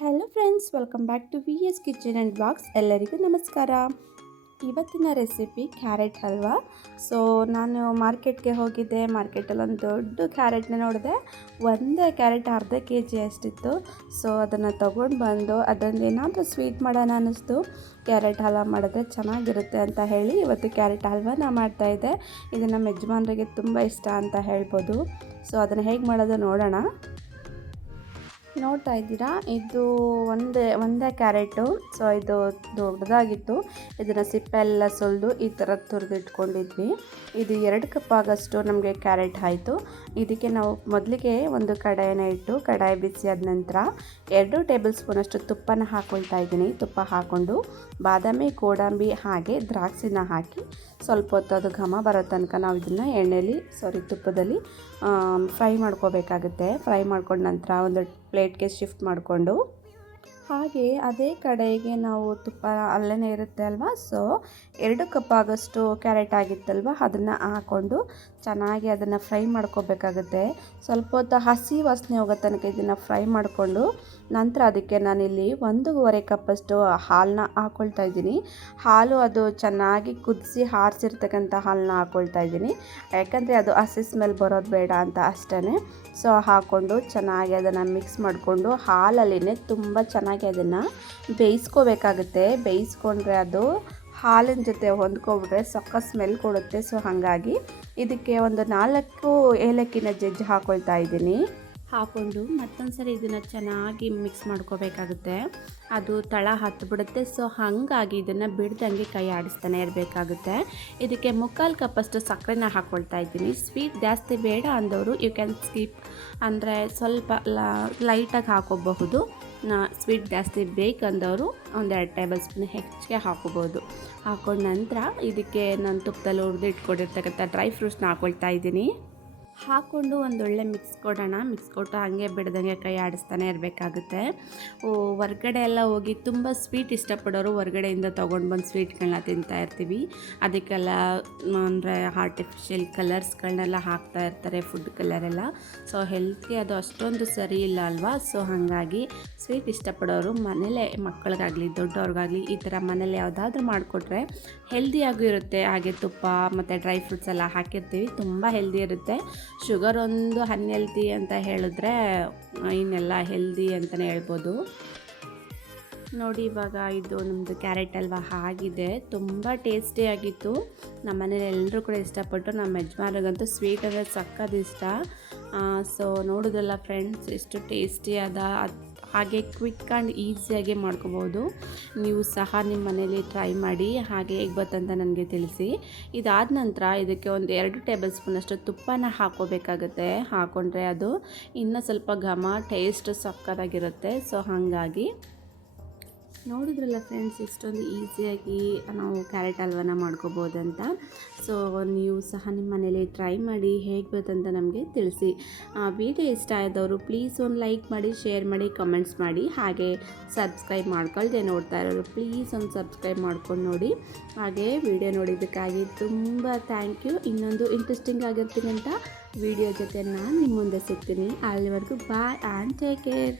Hello friends, welcome back to V S kitchen and blogs. ಎಲ್ಲರಿಗೂ ನಮಸ್ಕಾರ. ಇವತ್ತಿನ recipe carrot halwa. So ನಾನು ಮಾರ್ಕೆಟ್ಗೆ ಹೋಗಿದ್ದೆ. ಮಾರ್ಕೆಟಲ್ಲಿ ಒಂದು ದೊಡ್ಡ ಕ್ಯಾರೆಟ್ನ ನೋಡಿದೆ. ಒಂದೇ ಕ್ಯಾರೆಟ್ ಅರ್ಧ ಕೆ.ಜಿ ಅಷ್ಟಿತ್ತು. ಸೊ ಅದನ್ನು ತೊಗೊಂಡು ಬಂದು ಅದನ್ನು ಏನಾದರೂ ಸ್ವೀಟ್ ಮಾಡೋಣ ಅನ್ನಿಸ್ತು. ಕ್ಯಾರೆಟ್ ಹಲ್ವಾ ಮಾಡಿದ್ರೆ ಚೆನ್ನಾಗಿರುತ್ತೆ ಅಂತ ಹೇಳಿ ಇವತ್ತು ಕ್ಯಾರೆಟ್ ಹಲ್ವಾನ ಮಾಡ್ತಾಯಿದ್ದೆ. ಇದು ನಮ್ಮ ಯಜಮಾನರಿಗೆ ತುಂಬ ಇಷ್ಟ ಅಂತ ಹೇಳ್ಬೋದು. ಸೊ ಅದನ್ನು ಹೇಗೆ ಮಾಡೋದು ನೋಡೋಣ. ನೋಡ್ತಾ ಇದ್ದೀರಾ, ಇದು ಒಂದೇ ಕ್ಯಾರೆಟು. ಸೊ ಇದು ದೊಡ್ಡದಾಗಿತ್ತು. ಇದನ್ನು ಸಿಪ್ಪೆ ಎಲ್ಲ ಸುಲಿದು ಈ ಥರ ತುರಿದಿಟ್ಕೊಂಡಿದ್ವಿ. ಇದು 2 ಕಪ್ ಆಗೋಷ್ಟು ನಮಗೆ ಕ್ಯಾರೆಟ್ ಆಯಿತು. ಇದಕ್ಕೆ ನಾವು ಮೊದಲಿಗೆ ಒಂದು ಕಡಾಯಿನ ಇಟ್ಟು ಕಡಾಯಿ ಬಿಸಿ ಆದ ನಂತರ 2 ಟೇಬಲ್ ಸ್ಪೂನಷ್ಟು ತುಪ್ಪನ ಹಾಕ್ಕೊಳ್ತಾ ಇದ್ದೀನಿ. ತುಪ್ಪ ಹಾಕ್ಕೊಂಡು ಬಾದಾಮಿ, ಗೋಡಂಬಿ ಹಾಗೆ ದ್ರಾಕ್ಷಿನ ಹಾಕಿ ಸ್ವಲ್ಪ ಹೊತ್ತು ಅದು ಘಮ ಬರೋ ತನಕ ನಾವು ಇದನ್ನು ತುಪ್ಪದಲ್ಲಿ ಫ್ರೈ ಮಾಡ್ಕೋಬೇಕಾಗುತ್ತೆ. ಫ್ರೈ ಮಾಡ್ಕೊಂಡ ನಂತರ ಒಂದು ಪ್ಲೇಟ್ಗೆ ಶಿಫ್ಟ್ ಮಾಡಿಕೊಂಡು ಹಾಗೆ ಅದೇ ಕಡೆಗೆ ನಾವು ತುಪ್ಪ ಅಲ್ಲೇ ಇರುತ್ತೆ ಅಲ್ವಾ. ಸೊ 2 ಕಪ್ ಆಗೋಷ್ಟು ಕ್ಯಾರೆಟ್ ಆಗಿತ್ತಲ್ವ, ಅದನ್ನು ಹಾಕ್ಕೊಂಡು ಚೆನ್ನಾಗಿ ಅದನ್ನು ಫ್ರೈ ಮಾಡ್ಕೋಬೇಕಾಗುತ್ತೆ. ಸ್ವಲ್ಪ ಹೊತ್ತು ಹಸಿ ವಾಸನೆ ಹೋಗೋ ತನಕ ಇದನ್ನು ಫ್ರೈ ಮಾಡಿಕೊಂಡು ನಂತರ ಅದಕ್ಕೆ ನಾನಿಲ್ಲಿ 1.5 ಕಪ್ಪಷ್ಟು ಹಾಲನ್ನ ಹಾಕ್ಕೊಳ್ತಾ ಇದ್ದೀನಿ. ಹಾಲು ಅದು ಚೆನ್ನಾಗಿ ಕುದಿಸಿ ಹಾರಿಸಿರ್ತಕ್ಕಂಥ ಹಾಲನ್ನ ಹಾಕ್ಕೊಳ್ತಾ ಇದ್ದೀನಿ. ಯಾಕಂದರೆ ಅದು ಹಸಿ ಸ್ಮೆಲ್ ಬರೋದು ಬೇಡ ಅಂತ ಅಷ್ಟೇ. ಸೊ ಹಾಕ್ಕೊಂಡು ಚೆನ್ನಾಗಿ ಅದನ್ನು ಮಿಕ್ಸ್ ಮಾಡಿಕೊಂಡು ಹಾಲಲ್ಲಿನೇ ತುಂಬ ಚೆನ್ನಾಗಿ ಅದನ್ನು ಬೇಯಿಸ್ಕೋಬೇಕಾಗುತ್ತೆ. ಬೇಯಿಸ್ಕೊಂಡ್ರೆ ಅದು ಹಾಲಿನ ಜೊತೆ ಹೊಂದ್ಕೊಬಿಟ್ರೆ ಸಕ್ಕ ಸ್ಮೆಲ್ ಕೊಡುತ್ತೆ. ಸೊ ಹಾಗಾಗಿ ಇದಕ್ಕೆ ಒಂದು 4 ಏಲಕ್ಕಿನ ಜಜ್ಜಿ ಹಾಕ್ಕೊಳ್ತಾ ಇದ್ದೀನಿ. ಹಾಕ್ಕೊಂಡು ಮತ್ತೊಂದು ಸರಿ ಇದನ್ನು ಚೆನ್ನಾಗಿ ಮಿಕ್ಸ್ ಮಾಡ್ಕೋಬೇಕಾಗುತ್ತೆ. ಅದು ತಳ ಹತ್ತಿಬಿಡುತ್ತೆ. ಸೊ ಹಾಗಾಗಿ ಇದನ್ನು ಬಿಡ್ದಂಗೆ ಕೈ ಆಡಿಸ್ತಾನೆ ಇರಬೇಕಾಗುತ್ತೆ. ಇದಕ್ಕೆ 3/4 ಕಪ್ಪಷ್ಟು ಸಕ್ಕರೆನ ಹಾಕ್ಕೊಳ್ತಾ ಇದ್ದೀನಿ. ಸ್ವೀಟ್ ಜಾಸ್ತಿ ಬೇಡ ಅಂದವರು ಯು ಕ್ಯಾನ್ ಸ್ಕಿಪ್, ಅಂದರೆ ಸ್ವಲ್ಪ ಲೈಟಾಗಿ ಹಾಕೋಬಹುದು. ಸ್ವೀಟ್ ಜಾಸ್ತಿ ಬೇಕಂದವರು 1-2 ಟೇಬಲ್ ಸ್ಪೂನ್ ಹೆಚ್ಚಿಗೆ ಹಾಕೋಬೋದು. ಹಾಕೊಂಡ ನಂತರ ಇದಕ್ಕೆ ನಾನು ತುಪ್ಪದಲ್ಲಿ ಹುರಿದು ಇಟ್ಕೊಂಡಿರ್ತಕ್ಕಂಥ ಡ್ರೈ ಫ್ರೂಟ್ಸ್ನ ಹಾಕ್ಕೊಳ್ತಾ ಇದ್ದೀನಿ. ಹಾಕ್ಕೊಂಡು ಒಂದೊಳ್ಳೆ ಮಿಕ್ಸ್ ಕೊಡೋಣ. ಮಿಕ್ಸ್ ಕೊಟ್ಟು ಹಾಗೆ ಬಿಡ್ದಂಗೆ ಕೈ ಆಡಿಸ್ತಾನೆ ಇರಬೇಕಾಗುತ್ತೆ. ಹೊರ್ಗಡೆ ಎಲ್ಲ ಹೋಗಿ ತುಂಬ ಸ್ವೀಟ್ ಇಷ್ಟಪಡೋರು ಹೊರ್ಗಡೆಯಿಂದ ತೊಗೊಂಡು ಬಂದು ಸ್ವೀಟ್ಗಳನ್ನ ತಿಂತಾ ಇರ್ತೀವಿ. ಅದಕ್ಕೆಲ್ಲ ಅಂದರೆ ಆರ್ಟಿಫಿಷಿಯಲ್ ಕಲರ್ಸ್ಗಳನ್ನೆಲ್ಲ ಹಾಕ್ತಾ ಇರ್ತಾರೆ, ಫುಡ್ ಕಲರೆಲ್ಲ. ಸೊ ಹೆಲ್ತ್ಗೆ ಅದು ಅಷ್ಟೊಂದು ಸರಿ ಇಲ್ಲ ಅಲ್ವಾ. ಸೊ ಹಾಗಾಗಿ ಸ್ವೀಟ್ ಇಷ್ಟಪಡೋರು ಮನೇಲೇ, ಮಕ್ಕಳಿಗಾಗಲಿ ದೊಡ್ಡವ್ರಿಗಾಗಲಿ ಈ ಥರ ಮನೇಲಿ ಯಾವುದಾದ್ರೂ ಮಾಡಿಕೊಟ್ರೆ ಹೆಲ್ದಿಯಾಗೂ ಇರುತ್ತೆ. ಹಾಗೆ ತುಪ್ಪ ಮತ್ತು ಡ್ರೈ ಫ್ರೂಟ್ಸ್ ಎಲ್ಲ ಹಾಕಿರ್ತೀವಿ, ತುಂಬ ಹೆಲ್ದಿ ಇರುತ್ತೆ. ಶುಗರ್ ಒಂದು ಅನ್ಹೆಲ್ದಿ ಅಂತ ಹೇಳಿದ್ರೆ ಇನ್ನೆಲ್ಲ ಹೆಲ್ದಿ ಅಂತಲೇ ಹೇಳ್ಬೋದು. ನೋಡಿ, ಇವಾಗ ಇದು ನಮ್ಮದು ಕ್ಯಾರೆಟ್ ಹಲ್ವಾ ಆಗಿದೆ. ತುಂಬ ಟೇಸ್ಟಿಯಾಗಿತ್ತು. ನಮ್ಮ ಮನೇಲಿ ಎಲ್ಲರೂ ಕೂಡ ಇಷ್ಟಪಟ್ಟು, ನಮ್ಮ ಯಜಮಾನಿಗಂತೂ ಸ್ವೀಟ್ ಅಂದರೆ ಸಕ್ಕತ್ ಇಷ್ಟ. ಸೊ ನೋಡೋದಲ್ಲ ಫ್ರೆಂಡ್ಸ್, ಎಷ್ಟು ಟೇಸ್ಟಿಯಾದ, ಹಾಗೆ ಕ್ವಿಕ್ ಆ್ಯಂಡ್ ಈಸಿಯಾಗಿ ಮಾಡ್ಕೋಬೋದು. ನೀವು ಸಹ ನಿಮ್ಮ ಮನೇಲಿ ಟ್ರೈ ಮಾಡಿ. ಹಾಗೆ ಹೇಗೆ ಗೊತ್ತಂತ ನನಗೆ ತಿಳಿಸಿ. ಇದಾದ ನಂತರ ಇದಕ್ಕೆ ಒಂದು 2 ಟೇಬಲ್ ಸ್ಪೂನಷ್ಟು ತುಪ್ಪನ ಹಾಕ್ಕೋಬೇಕಾಗುತ್ತೆ. ಹಾಕ್ಕೊಂಡ್ರೆ ಅದು ಇನ್ನೂ ಸ್ವಲ್ಪ ಘಮ, ಟೇಸ್ಟ್ ಸಕ್ಕತ್ತಾಗಿರುತ್ತೆ. ಸೊ ಹಾಗಾಗಿ ನೋಡಿದ್ರಲ್ಲ ಫ್ರೆಂಡ್ಸ್, ಇಷ್ಟೊಂದು ಈಸಿಯಾಗಿ ನಾವು ಕ್ಯಾರೆಟ್ ಹಲ್ವಾನ ಮಾಡ್ಕೋಬೋದಂತ. ಸೊ ನೀವು ಸಹ ನಿಮ್ಮ ಮನೇಲಿ ಟ್ರೈ ಮಾಡಿ, ಹೇಗೆ ಗೊತ್ತಂತ ನಮಗೆ ತಿಳಿಸಿ. ವಿಡಿಯೋ ಇಷ್ಟ ಆದವರು ಪ್ಲೀಸ್ ಒಂದು ಲೈಕ್ ಮಾಡಿ, ಶೇರ್ ಮಾಡಿ, ಕಮೆಂಟ್ಸ್ ಮಾಡಿ. ಹಾಗೆ ಸಬ್ಸ್ಕ್ರೈಬ್ ಮಾಡ್ಕೊಳ್ದೆ ನೋಡ್ತಾ ಇರೋರು ಪ್ಲೀಸ್ ಒಂದು ಸಬ್ಸ್ಕ್ರೈಬ್ ಮಾಡ್ಕೊಂಡು ನೋಡಿ. ಹಾಗೆ ವಿಡಿಯೋ ನೋಡಿದ್ದಕ್ಕಾಗಿ ತುಂಬ ಥ್ಯಾಂಕ್ ಯು. ಇನ್ನೊಂದು ಇಂಟ್ರೆಸ್ಟಿಂಗ್ ಆಗಿರ್ತೀನಿ ಅಂತ ವಿಡಿಯೋ ಜೊತೆ ನಾನು ನಿಮ್ಮ ಮುಂದೆ ಸಿಗ್ತೀನಿ. ಅಲ್ಲಿವರೆಗೂ ಬಾಯ್ ಆ್ಯಂಡ್ ಟೇಕ್ ಕೇರ್.